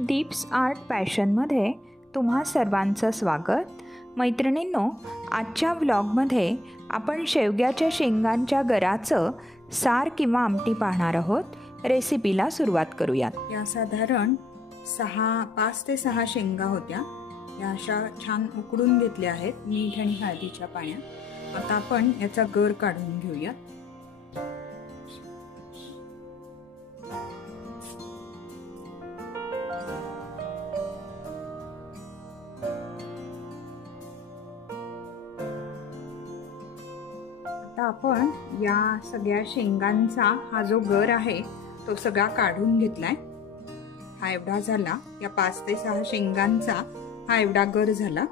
Deep's art पॅशनमध्ये तुम्हा सर्वांचं स्वागत। मैत्रिणींनो, आजच्या व्लॉगमध्ये आपण शेवग्याच्या शेंगांच्या गराचं सार किंवा आमटी पाहणार आहोत। रेसिपीला सुरुवात करूयात। या साधारण 5 ते 6 शेंगा होत्या। या अशा छान उकडून घेतल्या आहेत मीठ आणि हळदीच्या पाण्यात। आता आपण याचा गर काढून घेऊया। आता आपण या सगळ्या शेंगांचा हा जो गर आहे तो सगळा काढून घेतलाय। हा एवढा झाला। या 5 ते 6 शेंगांचा हा एवढा गर झाला।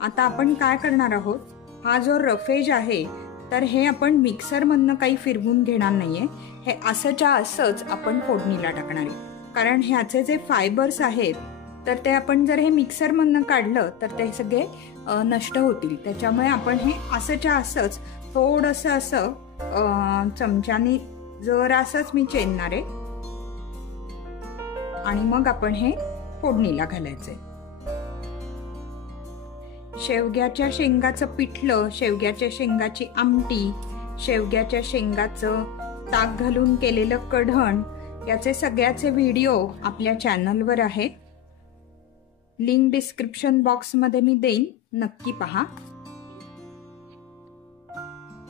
आता आपण काय करणार आहोत, हा जो रफेज आहे तर हे आपण मिक्सर मधनं काही फिरवून घेणार नाहीये। हे असंच्या असंच आपण फोडणीला टाकणार आहे, कारण ह्याचे जे फायबर्स आहेत तर ते आपण जर हे मिक्सर मधनं काढलं तर ते सगळे नष्ट होतील। त्याच्यामुळे आपण हे असंच्या असंच थोडंसं असं चमच्याने जरासंच मी चेलणार आहे आणि मग आपण हे फोडणीला घालायचंय। शेवग्याच्या शेंगाचं पिठलं, शेवग्याच्या शेंगाची आमटी, शेवग्याच्या शेंगाचं ताक घालून केलेलं कढण, याचे सगळ्याचे व्हिडिओ आपल्या चॅनलवर आहे। लिंक डिस्क्रिप्शन बॉक्स मध्ये मी देईन, नक्की पहा।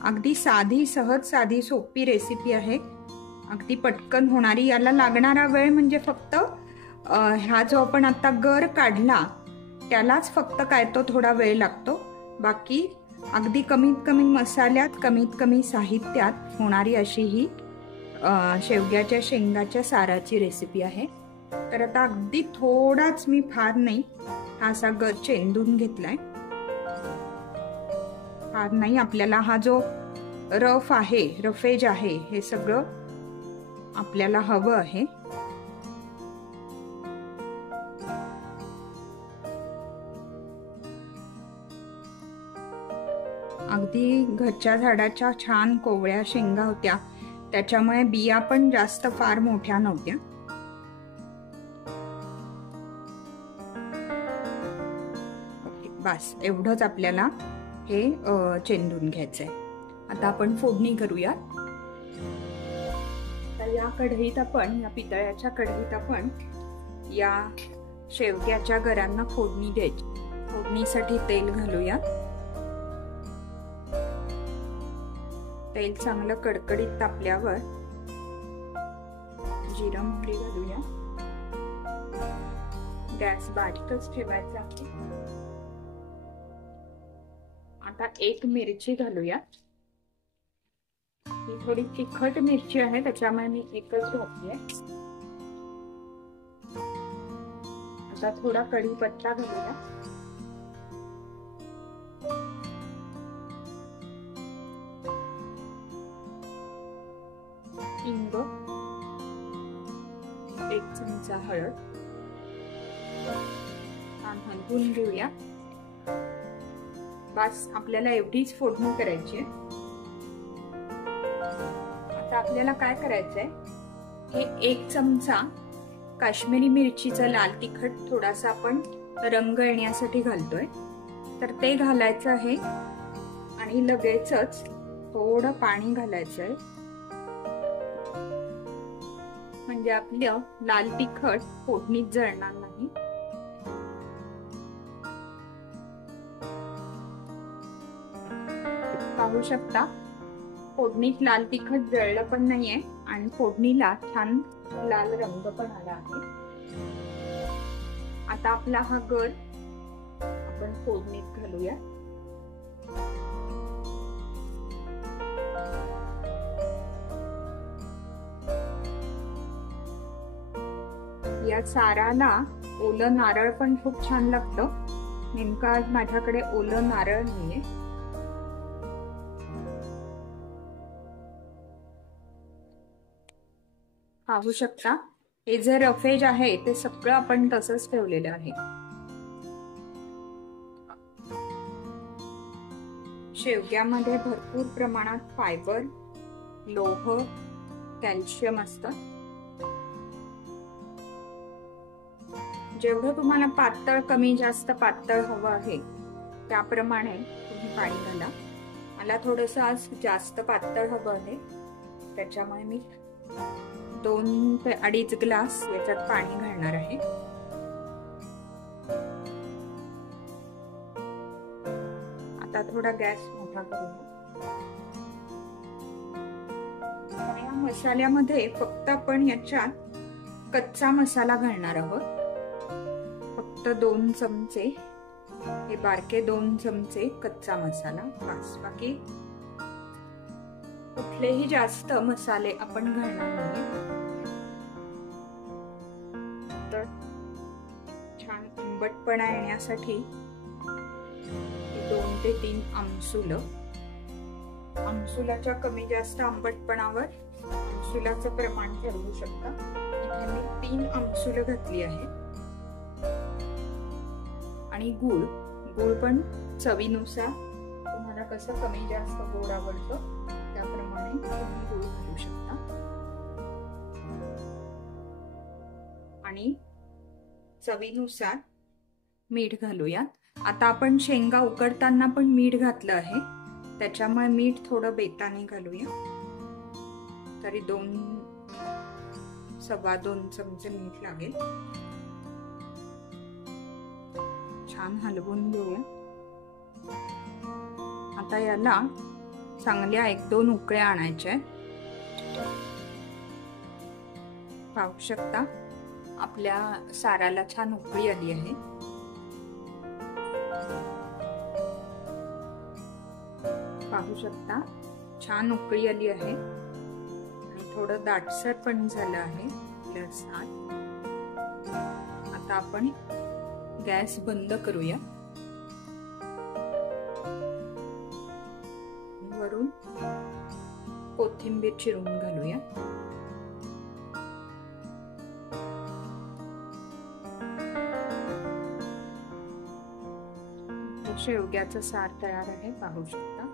अगदी साधी, सहज साधी सोपी रेसिपी आहे, अगदी पटकन होणारी। याला लागणारा वेळ म्हणजे फक्त हा जो आपण आता गर काढला त्यालाच फक्त काय तो थोडा वेळ लागतो। बाकी अगदी कमीत कमी मसाल्यात, कमीत कमी साहित्यात होणारी अशी ही शेवग्याच्या शेंगाच्या साराची रेसिपी आहे। तर आता अगदी थोडाच, मी फार नाही, हा असा गर चेंदून घेतलाय। फार नाही, आपल्याला हा जो रफ आहे, रफेज आहे, हे सगळं आपल्याला हवं आहे। अगदी घरच्या झाडाच्या छान कोवळ्या शेंगा होत्या, त्याच्यामुळे बिया पण जास्त फार मोठ्या नव्हत्या। बस एवढंच आपल्याला हे चेंदून घ्यायचंय। आता आपण फोडणी करूया। तर या कढईत आपण, या पितळ्याच्या कढईत आपण या शेवग्याच्या गरांना फोडणी द्यायची। फोडणीसाठी तेल घालूया। तेल चांगलं कडकडीत तापल्यावर जिरं मोहरी घालूया। गॅस बारीकच ठेवायचा आहे। आता 1 मिरची घालूया। ही थोडी तिखट मिरची आहे, त्याच्यामुळे मी एकच घातलीय। आता थोडा कढीपत्ता घालूया। हिंग, 1 चमचा हळद, हलवून घेऊया। बस आपल्याला एवढीच फोडणी करायची आहे। आता आपल्याला काय करायचंय, हे 1 चमचा काश्मीरी मिरचीचा लाल तिखट थोडासा आपण रंग येण्यासाठी घालतोय, तर ते घालायचं आहे। आणि लगेचच थोडं पाणी घालायचंय, म्हणजे आपलं लाल तिखट फोडणीत जळणार नाही। पाहू शकता, फोडणीत लाल तिखट जळलं पण नाहीये आणि फोडणीला छान लाल रंग पण आला आहे। आता आपला हा गर आपण फोडणीत घालूया। या साराला ओलं नारळ पण खूप छान लागतं। नेमकं आज माझ्याकडे ओलं नारळ नाहीये। पाहू शकता, हे जे रफेज आहे ते सगळं आपण तसंच ठेवलेलं आहे। शेवग्यामध्ये भरपूर प्रमाणात फायबर, लोह, कॅल्शियम असतं। जेवढं तुम्हाला पातळ कमी जास्त पातळ हवं आहे त्याप्रमाणे तुम्ही पाणी घाला. मला थोडंसं आज जास्त पातळ हवं आहे, त्याच्यामुळे मी 2 ते 2.5 ग्लास याच्यात पाणी घालणार आहे. आता थोडा गॅस मोठा करूया. या मसाल्यामध्ये फक्त आपण याच्यात कच्चा मसाला घालणार आहोत. फक्त 2 चमचे, हे बारके 2 चमचे कच्चा मसाला बस. बाकी कुठलेही जास्त मसाले आपण घालणार नाही. तर छान आंबटपणा येण्यासाठी 2 ते 3 आमसूल. आमसुलाच्या कमी जास्त आंबटपणावर आमसुलाचं प्रमाण ठरवू शकता. इथे मी 3 आमसुलं घातली आहे. आणि गूळ पण चवीनुसार, तुम्हाला कसं कमी जास्त गोड आवडतं त्याप्रमाणे तुम्ही गूळ घालू शकता. आणि चवीनुसार मीठ घालूया. आता आपण शेंगा उकडताना पण मीठ घातलं आहे, त्याच्यामुळे मीठ थोडं बेताने घालूया. तरी 2-2.25 चमचे मीठ लागेल. छान हलवून घेऊया. आता याला चांगल्या 1-2 उकळ्या आणायच्या. पाहू शकता आपल्या साराला छान उकळी आली आहे. पाहू शकता छान उकळी आली आहे आणि थोडं दाटसर पण झालं आहे आपलं सार. आता आपण गॅस बंद करूया. वरून कोथिंबीर चिरून घालूया. शेवग्याचं सार तयार आहे, पाहू शकता.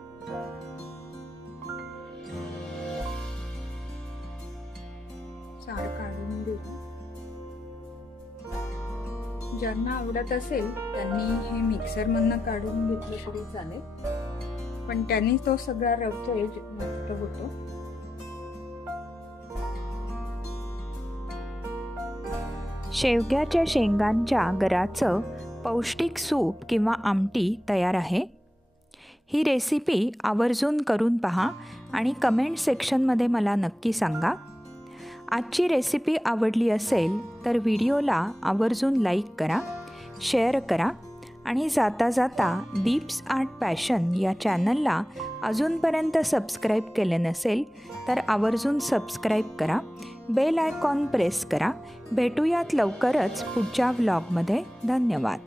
सार काढून घेऊ. ज्यांना आवडत असेल त्यांनी हे मिक्सर मधनं काढून घेतलं तरी चालेल, पण त्यांनी तो सगळा रवतेज नष्ट होतो. शेवग्याच्या शेंगांच्या गराचं पौष्टिक सूप किंवा आमटी तयार आहे. ही रेसिपी आवर्जून करून पहा आणि कमेंट सेक्शनमध्ये मला नक्की सांगा. आजची रेसिपी आवडली असेल तर व्हिडिओला आवर्जून लाईक करा, शेअर करा आणि जाता जाता दीप्स आर्ट पॅशन या चॅनलला अजूनपर्यंत सबस्क्राईब केले नसेल तर आवर्जून सबस्क्राईब करा, बेल आयकॉन प्रेस करा. भेटूयात लवकरच पुढच्या व्लॉगमध्ये. धन्यवाद.